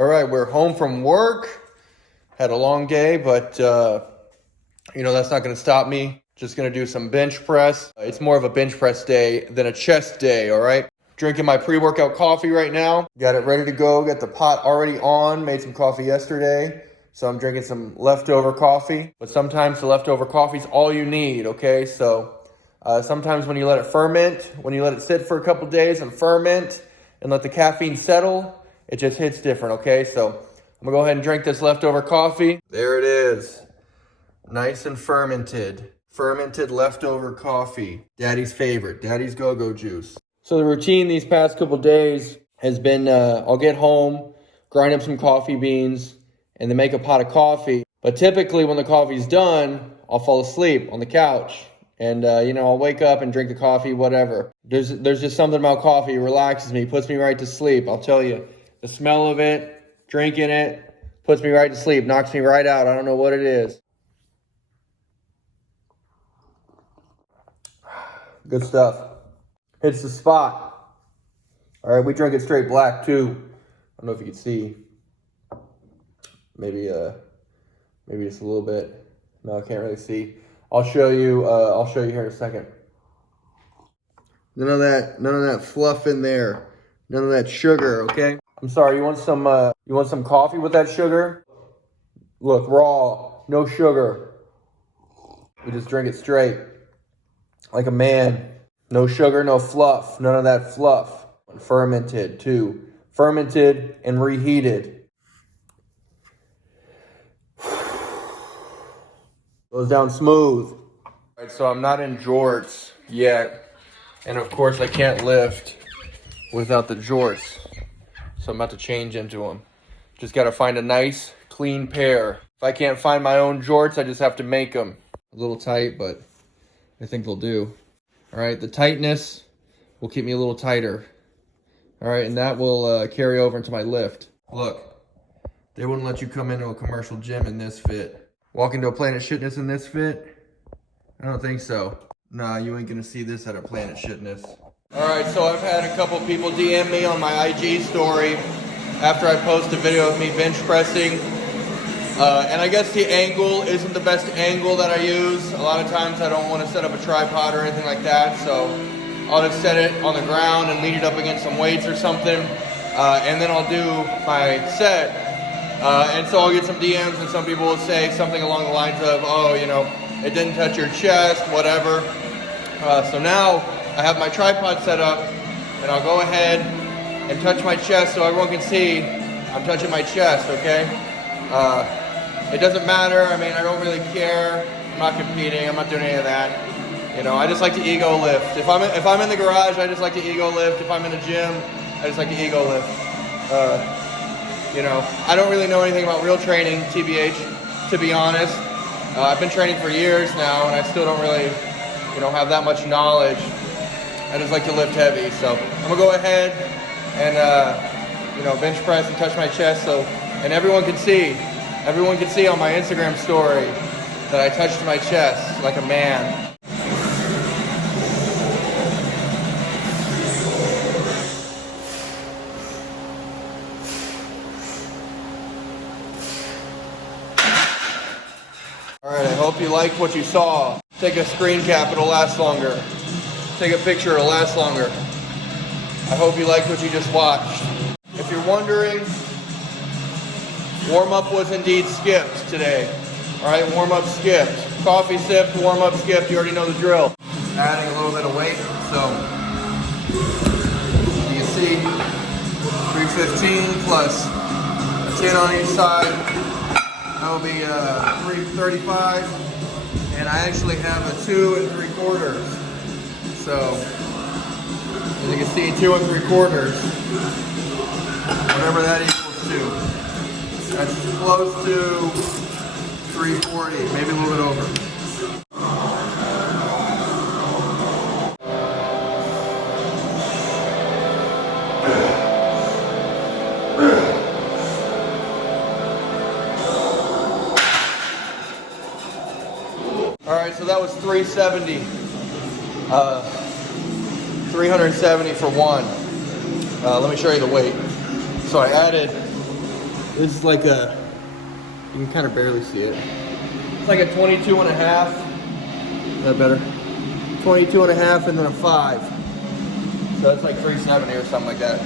All right, we're home from work. Had a long day, but that's not going to stop me. Just going to do some bench press. It's more of a bench press day than a chest day, all right? Drinking my pre-workout coffee right now. Got it ready to go. Got the pot already on. Made some coffee yesterday. So I'm drinking some leftover coffee. But sometimes the leftover coffee is all you need, okay? So sometimes when you let it ferment, when you let it sit for a couple days and ferment and let the caffeine settle, it just hits different, okay? So I'm gonna go ahead and drink this leftover coffee. There it is. Nice and fermented. Fermented leftover coffee. Daddy's favorite. Daddy's go-go juice. So the routine these past couple days has been, I'll get home, grind up some coffee beans, and then make a pot of coffee. But typically when the coffee's done, I'll fall asleep on the couch. And, I'll wake up and drink the coffee, whatever. There's just something about coffee. It relaxes me, puts me right to sleep. I'll tell you, the smell of it, drinking it, puts me right to sleep, knocks me right out. I don't know what it is. Good stuff. Hits the spot. All right, we drink it straight black too. I don't know if you can see. Maybe just a little bit. No, I can't really see. I'll show you here in a second. None of that fluff in there. None of that sugar, okay? I'm sorry, you want some coffee with that sugar? Look, raw, no sugar. We just drink it straight. Like a man. No sugar, no fluff. None of that fluff. Fermented too. Fermented and reheated. Goes down smooth. All right, so I'm not in jorts yet. And of course I can't lift without the jorts. So I'm about to change into them. Just got to find a nice, clean pair. If I can't find my own jorts, I just have to make them. A little tight, but I think they'll do. All right, the tightness will keep me a little tighter. All right, and that will carry over into my lift. Look, they wouldn't let you come into a commercial gym in this fit. Walk into a Planet Fitness in this fit? I don't think so. Nah, you ain't gonna see this at a Planet Fitness. All right, so I've had a couple people DM me on my IG story after I post a video of me bench pressing. And I guess the angle isn't the best angle that I use. A lot of times I don't want to set up a tripod or anything like that, so I'll just set it on the ground and lean it up against some weights or something, and then I'll do my set. And so I'll get some DMs and some people will say something along the lines of, oh, it didn't touch your chest, whatever. So now I have my tripod set up, and I'll go ahead and touch my chest so everyone can see I'm touching my chest, okay? It doesn't matter. I mean, I don't really care. I'm not competing. I'm not doing any of that. I just like to ego lift. If I'm in the garage, I just like to ego lift. If I'm in the gym, I just like to ego lift. I don't really know anything about real training, TBH, to be honest. I've been training for years now, and I still don't really, have that much knowledge. I just like to lift heavy. So I'm gonna go ahead and, bench press and touch my chest and everyone can see. Everyone can see on my Instagram story that I touched my chest like a man. All right, I hope you liked what you saw. Take a screen cap, it'll last longer. Take a picture, it'll last longer. I hope you liked what you just watched. If you're wondering, warm-up was indeed skipped today. All right, warm-up skipped. Coffee sipped, warm-up skipped. You already know the drill. Adding a little bit of weight, so you can see 315 plus a 10 on each side. That will be 335, and I actually have a 2 3/4. So as you can see, 2 3/4, whatever that equals to. That's close to 340, maybe a little bit over. All right, so that was 370. 370 for one. Let me show you the weight. So I added This is like a, you can kind of barely see it. It's like a 22 and a half. Is that better? 22 and a half and then a 5. So it's like 370 or something like that.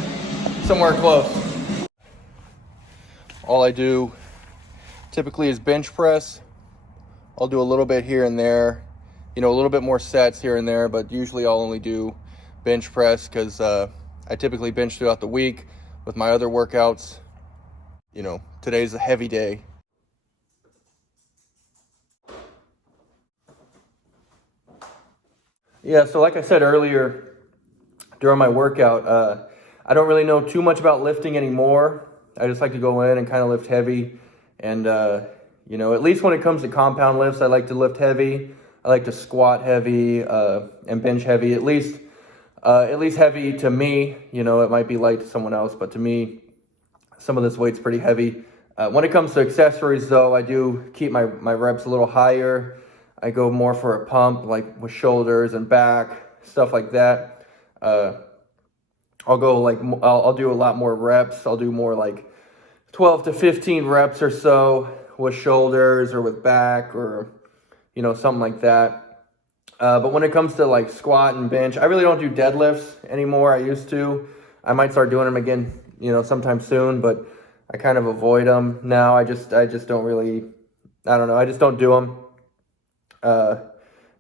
Somewhere close. All I do typically is bench press. I'll do a little bit here and there, you know, a little bit more sets here and there, but usually I'll only do bench press because I typically bench throughout the week with my other workouts. You know, today's a heavy day. Yeah, so like I said earlier during my workout, I don't really know too much about lifting anymore. I just like to go in and kind of lift heavy. And, you know, at least when it comes to compound lifts, I like to lift heavy. I like to squat heavy and bench heavy, at least heavy to me. You know, it might be light to someone else, but to me, some of this weight's pretty heavy. When it comes to accessories, though, I do keep my reps a little higher. I go more for a pump, like with shoulders and back, stuff like that. I'll do a lot more reps. I'll do more like 12 to 15 reps or so with shoulders or with back or, you know, something like that. But when it comes to like squat and bench, I really don't do deadlifts anymore. I used to. I might start doing them again, you know, sometime soon, but I kind of avoid them now. I just don't really, I don't know. I just don't do them.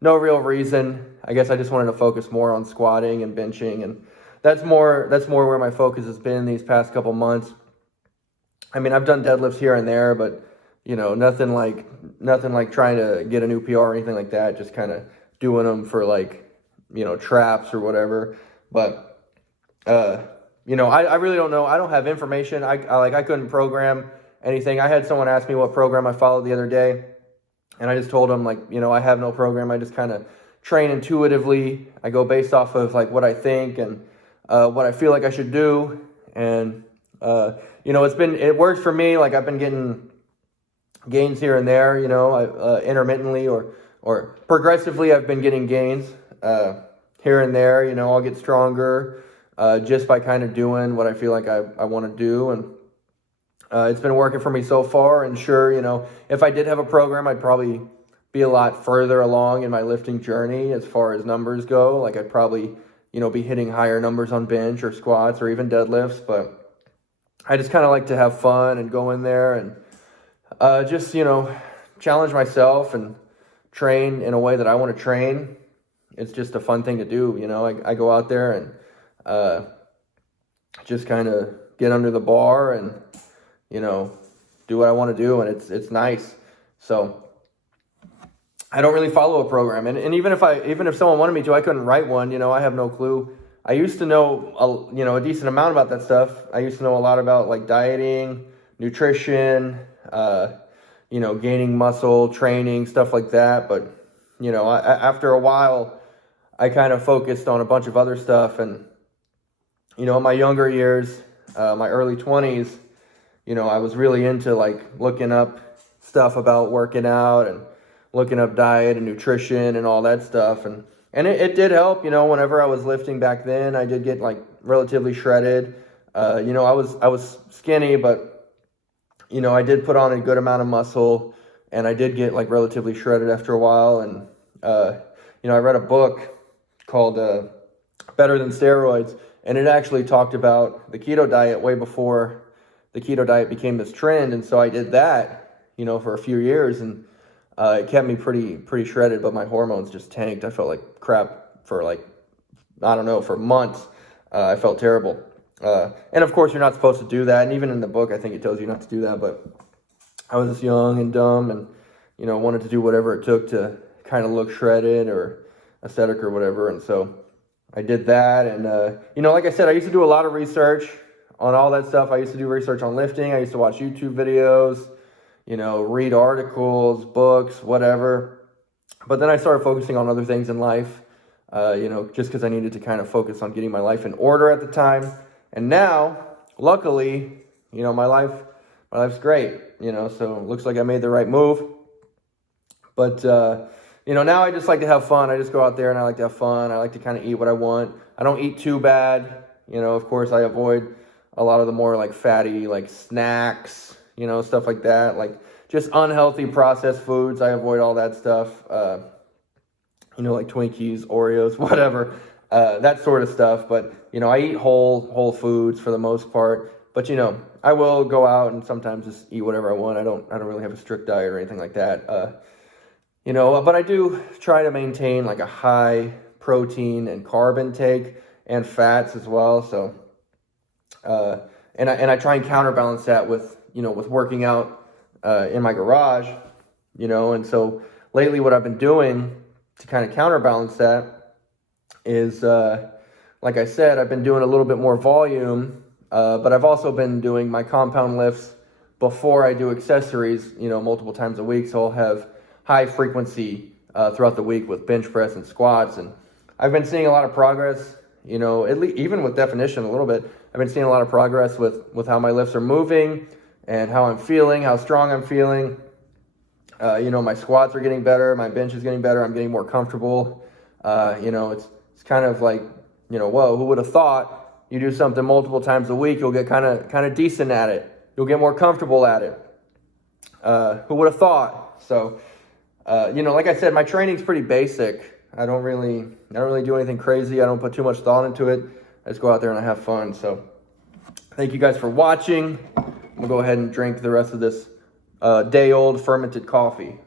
No real reason. I guess I just wanted to focus more on squatting and benching, and that's more where my focus has been these past couple months. I mean, I've done deadlifts here and there, but you know, nothing like trying to get a new PR or anything like that. Just kind of doing them for like, you know, traps or whatever. But you know, I really don't know. I don't have information. I couldn't program anything. I had someone ask me what program I followed the other day, and I just told them, like, you know, I have no program. I just kind of train intuitively. I go based off of like what I think and what I feel like I should do. And you know, it works for me. Like, I've been getting gains here and there, you know, intermittently or progressively. I've been getting gains here and there. You know, I'll get stronger just by kind of doing what I feel like I want to do. And it's been working for me so far. And sure, you know, if I did have a program, I'd probably be a lot further along in my lifting journey as far as numbers go. Like, I'd probably, you know, be hitting higher numbers on bench or squats or even deadlifts. But I just kind of like to have fun and go in there and just, you know, challenge myself and train in a way that I want to train. It's just a fun thing to do. You know, I go out there and just kind of get under the bar and, you know, do what I want to do. And it's nice. So I don't really follow a program. And even if someone wanted me to, I couldn't write one. You know, I have no clue. I used to know, a decent amount about that stuff. I used to know a lot about like dieting, nutrition, you know, gaining muscle, training, stuff like that. But, you know, after a while, I kind of focused on a bunch of other stuff. And, you know, in my younger years, my early 20s, you know, I was really into like looking up stuff about working out and looking up diet and nutrition and all that stuff. And it did help, you know, whenever I was lifting back then, I did get like relatively shredded. You know, I was skinny, but, you know, I did put on a good amount of muscle, and I did get like relatively shredded after a while. And, you know, I read a book called Better Than Steroids, and it actually talked about the keto diet way before the keto diet became this trend. And so I did that, you know, for a few years, and it kept me pretty shredded, but my hormones just tanked. I felt like crap for like, I don't know, for months. I felt terrible. And of course, you're not supposed to do that. And even in the book, I think it tells you not to do that. But I was just young and dumb and, you know, wanted to do whatever it took to kind of look shredded or aesthetic or whatever. And so I did that. And, you know, like I said, I used to do a lot of research on all that stuff. I used to do research on lifting. I used to watch YouTube videos, you know, read articles, books, whatever. But then I started focusing on other things in life, you know, just because I needed to kind of focus on getting my life in order at the time. And now, luckily, you know, my life's great, you know, so it looks like I made the right move. But, you know, now I just like to have fun. I just go out there and I like to have fun. I like to kind of eat what I want. I don't eat too bad. You know, of course, I avoid a lot of the more like fatty, like snacks, you know, stuff like that. Like just unhealthy processed foods. I avoid all that stuff. You know, like Twinkies, Oreos, whatever, that sort of stuff. But, you know, I eat whole foods for the most part. But, you know, I will go out and sometimes just eat whatever I want. I don't really have a strict diet or anything like that. You know, but I do try to maintain like a high protein and carb intake and fats as well. So, and I try and counterbalance that with, you know, with working out in my garage, you know. And so lately what I've been doing to kind of counterbalance that is, like I said, I've been doing a little bit more volume, but I've also been doing my compound lifts before I do accessories, you know, multiple times a week. So I'll have high frequency throughout the week with bench press and squats. And I've been seeing a lot of progress, you know, at least even with definition a little bit. I've been seeing a lot of progress with how my lifts are moving and how I'm feeling, how strong I'm feeling. You know, my squats are getting better, my bench is getting better, I'm getting more comfortable. You know, it's kind of like, you know, whoa, who would have thought you do something multiple times a week, you'll get kind of decent at it. You'll get more comfortable at it. Who would have thought? So, you know, like I said, my training's pretty basic. I don't really do anything crazy. I don't put too much thought into it. I just go out there and I have fun. So thank you guys for watching. I'm gonna go ahead and drink the rest of this day-old fermented coffee.